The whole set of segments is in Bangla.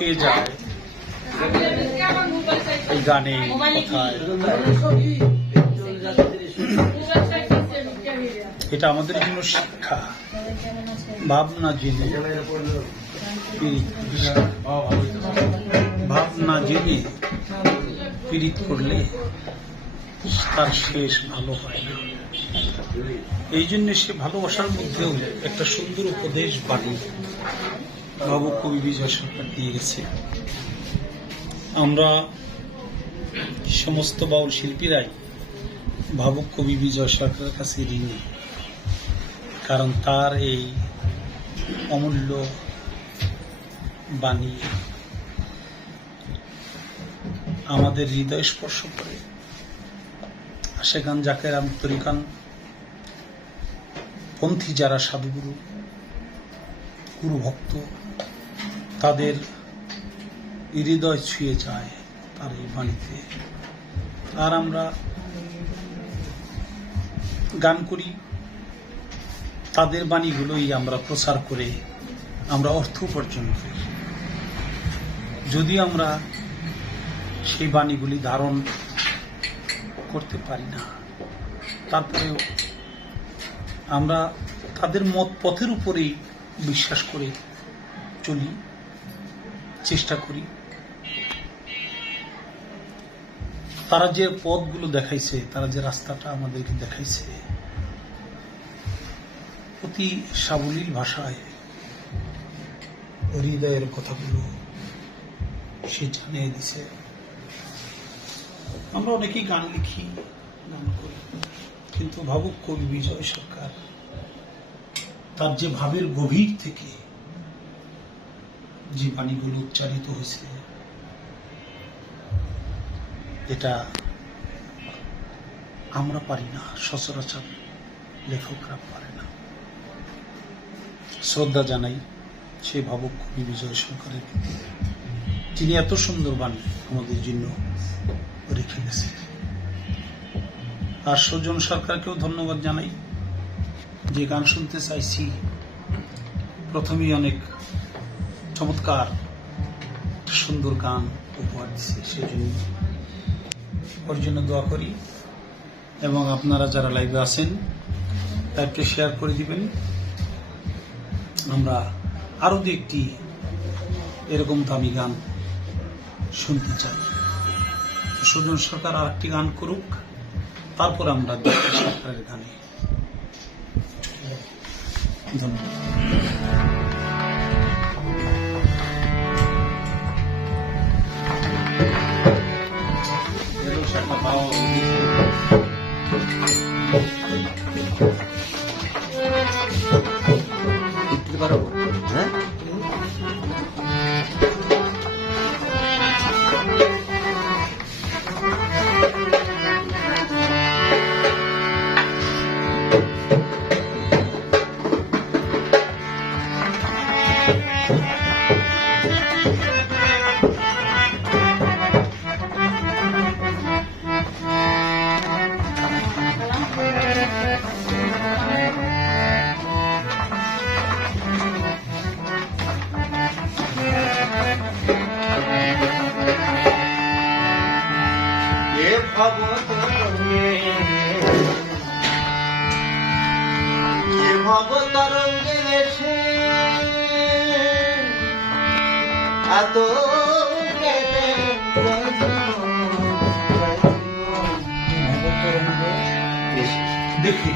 ছুঁয়ে যায়। এই গানে এটা আমাদের জন্য শিক্ষা। ভাবনা জেনে। ভাবনা জেনে পীড়িত করলে তার শেষ ভালো হয় না। এই জন্য সে ভালোবাসার মধ্যেও একটা সুন্দর উপদেশ বাণী বাবু কবি বিজয় সরকার দিয়ে গেছে। আমরা সমস্ত বাউল শিল্পীরাই ভাবুক কবি বিজয় সরকারের কাছে ঋণী। কারণ তার এই অমূল্য বাণী আমাদের হৃদয় স্পর্শ করে। আশেখান জাকের আন্তরিকান পন্থী যারা সাধুগুরু গুরু ভক্ত, তাদের হৃদয় ছুঁয়ে যায় তার এই বাণীতে। আর আমরা গান করি, তাদের বাণীগুলোই আমরা প্রচার করে আমরা অর্থ উপার্জন করি। যদি আমরা সেই বাণীগুলি ধারণ করতে পারি না, তারপরেও আমরা তাদের মত পথের উপরেই বিশ্বাস করে চলি, চেষ্টা করি। তারা যে পথগুলো দেখাইছে, তারা যে রাস্তাটা আমাদেরকে দেখাইছে, অতি সাবলীল ভাষায় হৃদয়ের কথাগুলো সে জানিয়ে দিছে। আমরা অনেকেই গান লিখি, গান করি, কিন্তু ভাবুক কবি বিজয় সরকার তার যে ভাবের গভীর থেকে যে বাণীগুলো উচ্চারিত হয়েছে, এটা আমরা পারি না, সচরাচর লেখকরা পারে না। শ্রদ্ধা জানাই সে ভাবক কবি বিজয় সরকারের তিনি এত সুন্দর বাণী আমাদের জন্য রেখে গেছেন। আর সুজন সরকারকেও ধন্যবাদ জানাই। যে গান শুনতে চাইছি, প্রথমেই অনেক চমৎকার, সুন্দর গান উপহার দিচ্ছে সেজন্য ওর জন্য দোয়া করি এবং আপনারা যারা লাইভে আছেন লাইভটা শেয়ার করে দিবেন। আমরা আরও দু একটি এরকম দামি গান শুনতে চাই। সুজন সরকার আর একটি গান করুক, তারপর আমরা সরকারের গানে। ধন্যবাদ দিতে পারো ভবতরঙ্গে এ ভবতরঙ্গে এসে এত কেটে দেখি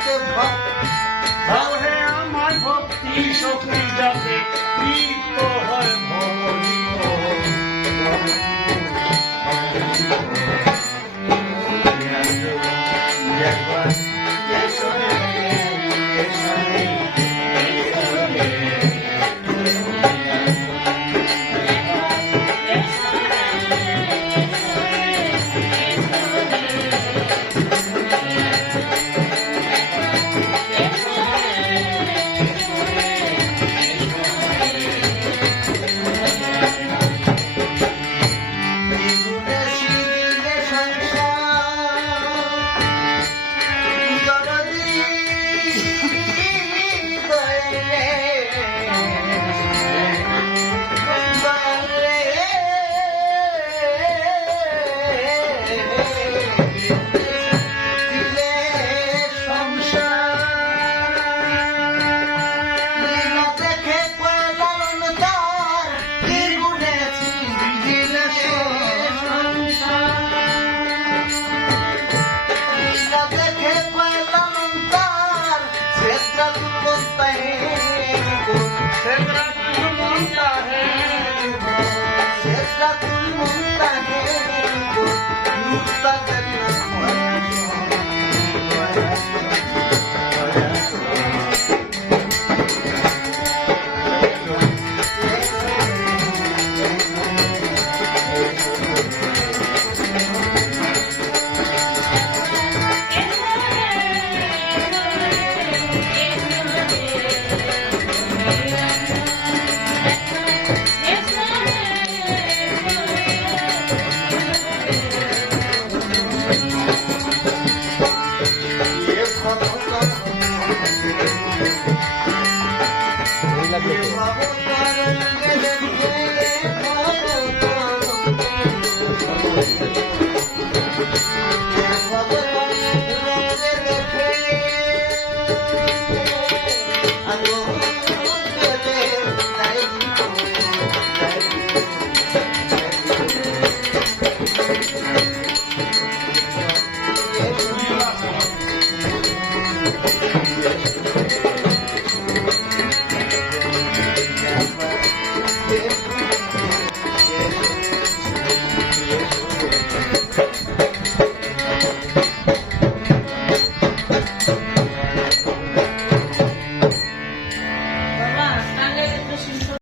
কে ভব দাও হে আমার ভক্তি শক্তি